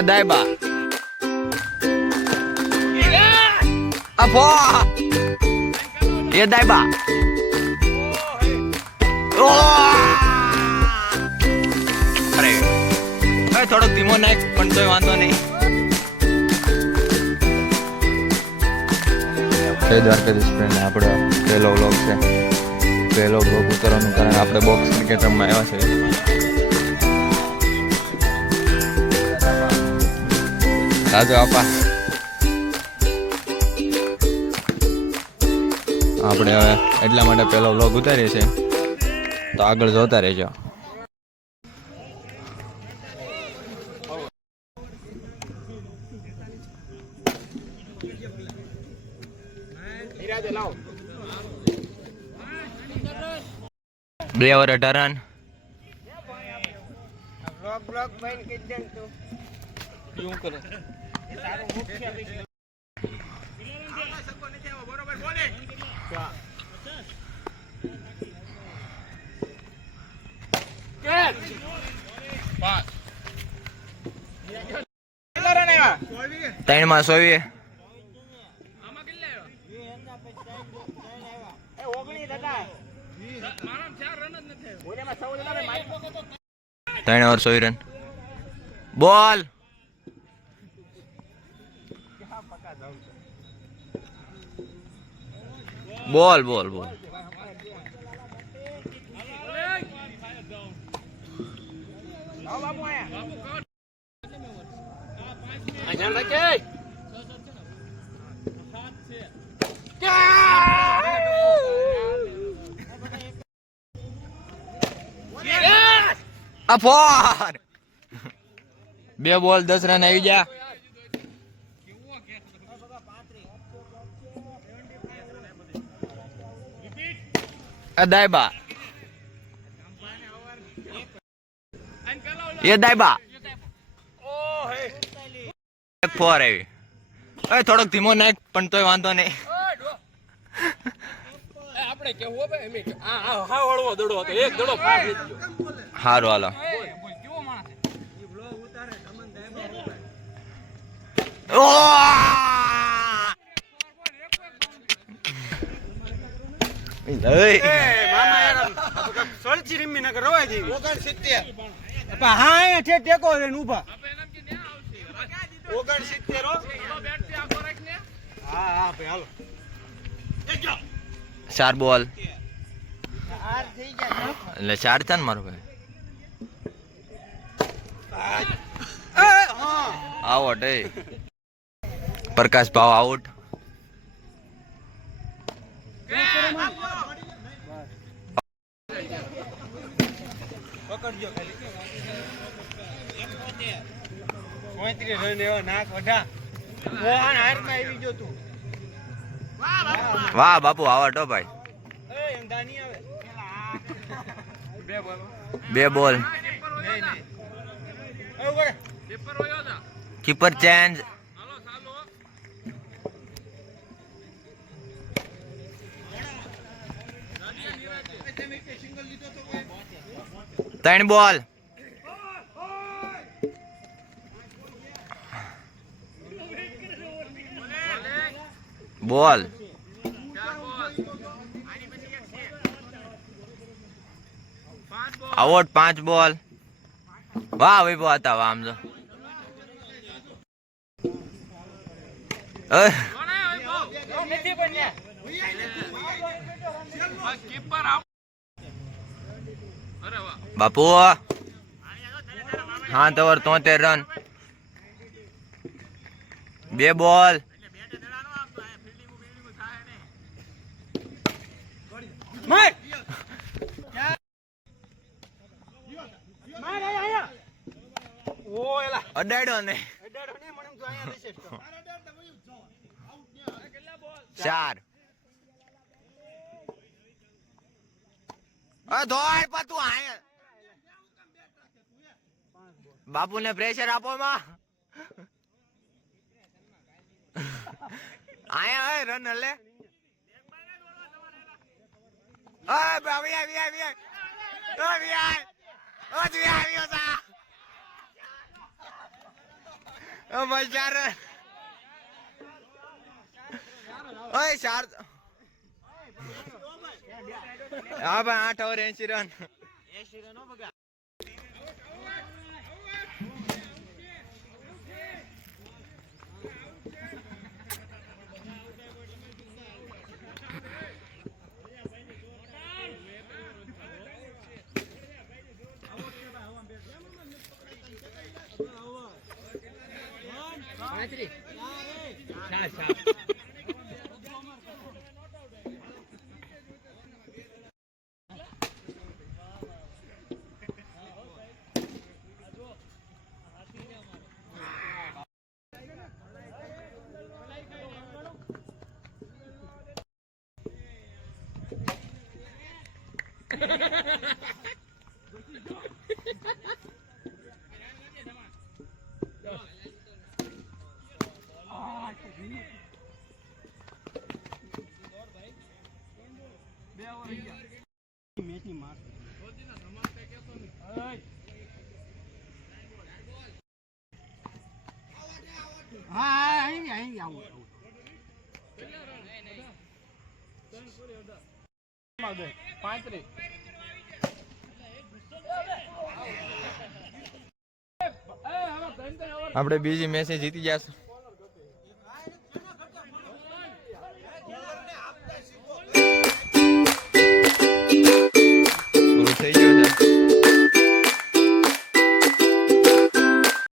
Adaiba. Apo. Adaiba. અરે થોડોક ધીમો નાખ પણ તોય વાંધો નહીં. જય દ્વારકાધીશ ફ્રેન્ડ, આપણો પહેલો વ્લોગ છે. પહેલો વ્લોગ ઉતારવાનું કારણ આપણે બોક્સ ક્રિકેટ રમવા આવ્યા છે. રાજો આપા આપણે હવે એટલા માટે પહેલો વ્લોગ ઉતારીએ છીએ, તો આગળ જોતા રહેજો. બે ઓવર 18 રન. બ્લોક ભાઈ કે દે તો શું કરે તારું મુખ્ય વિષય સકો નથી આવો બરોબર બોલે કેચ પાસ 3 માં 100. આમાં કેટલા આવ્યા એ 19 હતા મારા 4 રન જ નથી ઓલેમાં 14 હતા મારી 3 ઓવર 100 રન. બોલ બોલ બોલ બોલ. બાબુ આયા આ ધ્યાન રાખે અફોર 2 બોલ 10 રન આવી ગયા. અદાયબા એ દાયબા 4 આવી. થોડોક ધીમો નાખ પણ તોય વાંધો નહીં. આપણે કેવું હવે એમ આ હા વળવો દડો હતો એક દડો ફાટ ગયો. હારું હાલો. કેવો માણસ છે ઈ બ્લોગ ઉતારે તમને મામા યાર સોલચી રીમી નગર રવાય દી 69 હા અહીંયા છે ટેકો લઈને ઊભા 69 હો બેટ થી આખો રાખને હા હા ભાઈ હાલો 4 બોલ આર થઈ ગયા એટલે 4 છે ને મારો ભાઈ. આઉટ એ પ્રકાશ ભાવ આઉટ. પકડજો ખાલી 35 રન એવો નાક વઢા મોહન હારમાં આવી ગયો તું વાહ બાપુ આઉટ હો ભાઈ. એ એમ દાની આવે 2 બોલ. નહીં એ ઉભો પેપર હોયો જા કીપર ચેન્જ. હાલો ચાલો 3 બોલ. બોલ આઉટ 5 બોલ. વાહ ભાઈ બહુ હતા આમ જો. નથી બન્યા કીપર અરે વાહ બાપુ 7 ઓવર 73 રન. 2 બોલ. માર માર આયા ઓ એલા અડાડ્યો ને અડાડો ને મને તો આયા દેશે 4. ધોળ પતું આયા બાપુને પ્રેશર આપો માં. આયા રન હલે હા ભાઈ 8 ઓવર 80 રન. આપણે બીજી મેચ જીતી જશું.